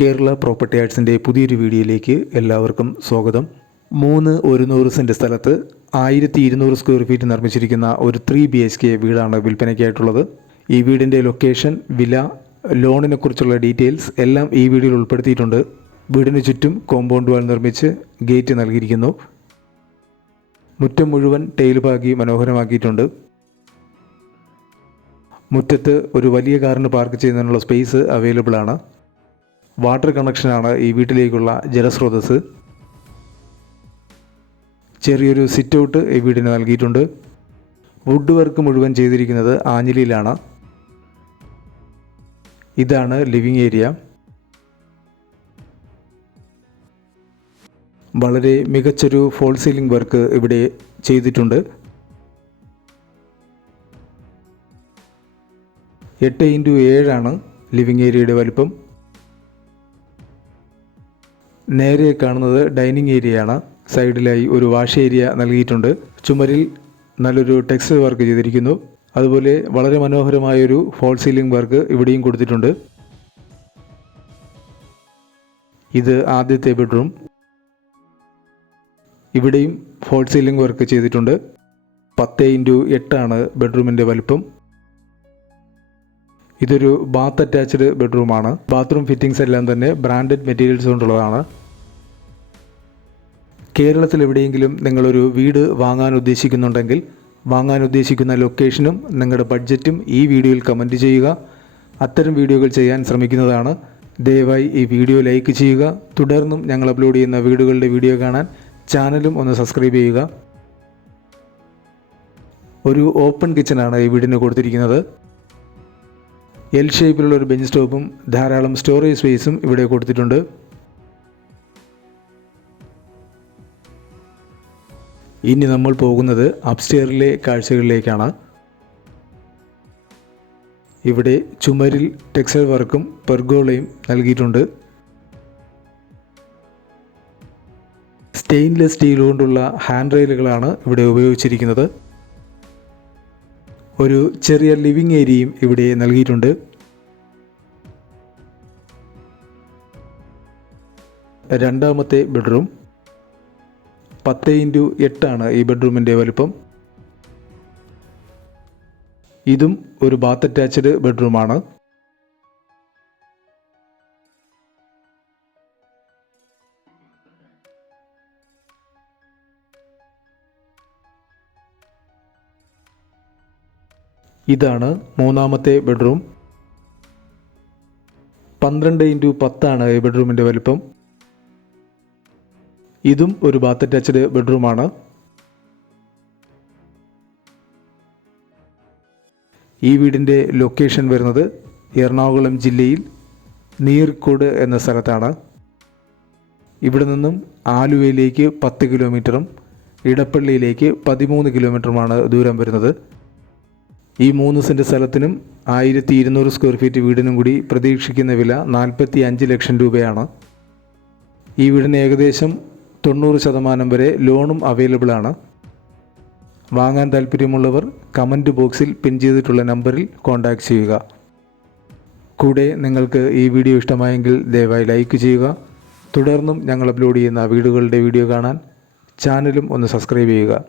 Kerala property ആർട്സിൻ്റെ പുതിയൊരു വീഡിയോയിലേക്ക് എല്ലാവർക്കും സ്വാഗതം. 3 100 സെൻറ്റ് സ്ഥലത്ത് 1200 സ്ക്വയർ ഫീറ്റ് നിർമ്മിച്ചിരിക്കുന്ന ഒരു 3 BHK വീടാണ് വിൽപ്പനയ്ക്കായിട്ടുള്ളത്. ഈ വീടിൻ്റെ ലൊക്കേഷൻ, വില, ലോണിനെ കുറിച്ചുള്ള ഡീറ്റെയിൽസ് എല്ലാം ഈ വീഡിയോയിൽ ഉൾപ്പെടുത്തിയിട്ടുണ്ട്. വീടിന് ചുറ്റും കോമ്പൗണ്ട് വാൾ നിർമ്മിച്ച് ഗേറ്റ് നൽകിയിരിക്കുന്നു. മുറ്റം മുഴുവൻ ടൈൽ പാകി മനോഹരമാക്കിയിട്ടുണ്ട്. മുറ്റത്ത് ഒരു വലിയ കാറിന് പാർക്ക് ചെയ്യുന്നതിനുള്ള സ്പേസ് അവൈലബിൾ ആണ്. വാട്ടർ കണക്ഷനാണ് ഈ വീട്ടിലേക്കുള്ള ജലസ്രോതസ്. ചെറിയൊരു സിറ്റ് ഔട്ട് ഈ വീടിന് നൽകിയിട്ടുണ്ട്. വുഡ് വർക്ക് മുഴുവൻ ചെയ്തിരിക്കുന്നത് ആഞ്ഞിലിയിലാണ്. ഇതാണ് ലിവിംഗ് ഏരിയ. വളരെ മികച്ചൊരു ഫോൾ സീലിംഗ് വർക്ക് ഇവിടെ ചെയ്തിട്ടുണ്ട്. 8x7 ലിവിംഗ് ഏരിയയുടെ വലിപ്പം. നേരെ കാണുന്നത് ഡൈനിങ് ഏരിയയാണ്. സൈഡിലായി ഒരു വാഷ് ഏരിയ നൽകിയിട്ടുണ്ട്. ചുമരിൽ നല്ലൊരു ടെക്സ്റ്റൈൽ വർക്ക് ചെയ്തിരിക്കുന്നു. അതുപോലെ വളരെ മനോഹരമായൊരു ഫോൾ സീലിംഗ് വർക്ക് ഇവിടെയും കൊടുത്തിട്ടുണ്ട്. ഇത് ആദ്യത്തെ ബെഡ്റൂം. ഇവിടെയും ഫോൾ സീലിംഗ് വർക്ക് ചെയ്തിട്ടുണ്ട്. 10x8 ബെഡ്റൂമിൻ്റെ വലിപ്പം. ഇതൊരു ബാത്ത് അറ്റാച്ച്ഡ് ബെഡ്റൂമാണ്. ബാത്റൂം ഫിറ്റിംഗ്സ് എല്ലാം തന്നെ ബ്രാൻഡഡ് മെറ്റീരിയൽസ് കൊണ്ടുള്ളതാണ്. കേരളത്തിൽ എവിടെയെങ്കിലും നിങ്ങളൊരു വീട് വാങ്ങാൻ ഉദ്ദേശിക്കുന്നുണ്ടെങ്കിൽ വാങ്ങാൻ ഉദ്ദേശിക്കുന്ന ലൊക്കേഷനും നിങ്ങളുടെ ബഡ്ജറ്റും ഈ വീഡിയോയിൽ കമൻറ്റ് ചെയ്യുക. അത്തരം വീഡിയോകൾ ചെയ്യാൻ ശ്രമിക്കുന്നതാണ്. ദയവായി ഈ വീഡിയോ ലൈക്ക് ചെയ്യുക. തുടർന്നും ഞങ്ങൾ അപ്ലോഡ് ചെയ്യുന്ന വീടുകളുടെ വീഡിയോ കാണാൻ ചാനലും ഒന്ന് സബ്സ്ക്രൈബ് ചെയ്യുക. ഒരു ഓപ്പൺ കിച്ചനാണ് ഈ വീടിന് കൊടുത്തിരിക്കുന്നത്. എൽ ഷേപ്പിലുള്ള ഒരു ബെഞ്ച് സ്റ്റോപ്പും ധാരാളം സ്റ്റോറേജ് സ്പേസും ഇവിടെ കൊടുത്തിട്ടുണ്ട്. ഇനി നമ്മൾ പോകുന്നത് അപ്സ്റ്റെയറിലെ കാഴ്ചകളിലേക്കാണ്. ഇവിടെ ചുമരിൽ ടെക്സ്റ്റൈൽ വർക്കും പെർഗോളയും നൽകിയിട്ടുണ്ട്. സ്റ്റെയിൻലെസ് സ്റ്റീൽ കൊണ്ടുള്ള ഹാൻഡ് റെയിലുകളാണ് ഇവിടെ ഉപയോഗിച്ചിരിക്കുന്നത്. ഒരു ചെറിയ ലിവിംഗ് ഏരിയയും ഇവിടെ നൽകിയിട്ടുണ്ട്. രണ്ടാമത്തെ ബെഡ്റൂം. 10x8 ഈ ബെഡ്റൂമിൻ്റെ വലുപ്പം. ഇതും ഒരു ബാത്ത് അറ്റാച്ച്ഡ് ബെഡ്റൂമാണ്. ഇതാണ് മൂന്നാമത്തെ ബെഡ്റൂം. 12x10 ഈ ബെഡ്റൂമിൻ്റെ വലിപ്പം. ഇതും ഒരു ബാത്ത് അറ്റാച്ച്ഡ് ബെഡ്റൂമാണ്. ഈ വീടിൻ്റെ ലൊക്കേഷൻ വരുന്നത് എറണാകുളം ജില്ലയിൽ നീർക്കോട് എന്ന സ്ഥലത്താണ്. ഇവിടെ നിന്നും ആലുവയിലേക്ക് 10 കിലോമീറ്ററും ഇടപ്പള്ളിയിലേക്ക് 13 കിലോമീറ്ററുമാണ് ദൂരം വരുന്നത്. ഈ 3 സെൻറ്റ് സ്ഥലത്തിനും 1200 സ്ക്വയർ ഫീറ്റ് വീടിനും കൂടി പ്രതീക്ഷിക്കുന്ന വില 45 ലക്ഷം രൂപയാണ്. ഈ വീടിന് ഏകദേശം 90% വരെ ലോണും അവൈലബിൾ ആണ്. വാങ്ങാൻ താല്പര്യമുള്ളവർ കമൻറ്റ് ബോക്സിൽ പിൻ ചെയ്തിട്ടുള്ള നമ്പറിൽ കോൺടാക്റ്റ് ചെയ്യുക. കൂടെ നിങ്ങൾക്ക് ഈ വീഡിയോ ഇഷ്ടമായെങ്കിൽ ദയവായി ലൈക്ക് ചെയ്യുക. തുടർന്നും ഞങ്ങൾ അപ്ലോഡ് ചെയ്യുന്ന വീഡിയോകളുടെ വീഡിയോ കാണാൻ ചാനലും ഒന്ന് സബ്സ്ക്രൈബ് ചെയ്യുക.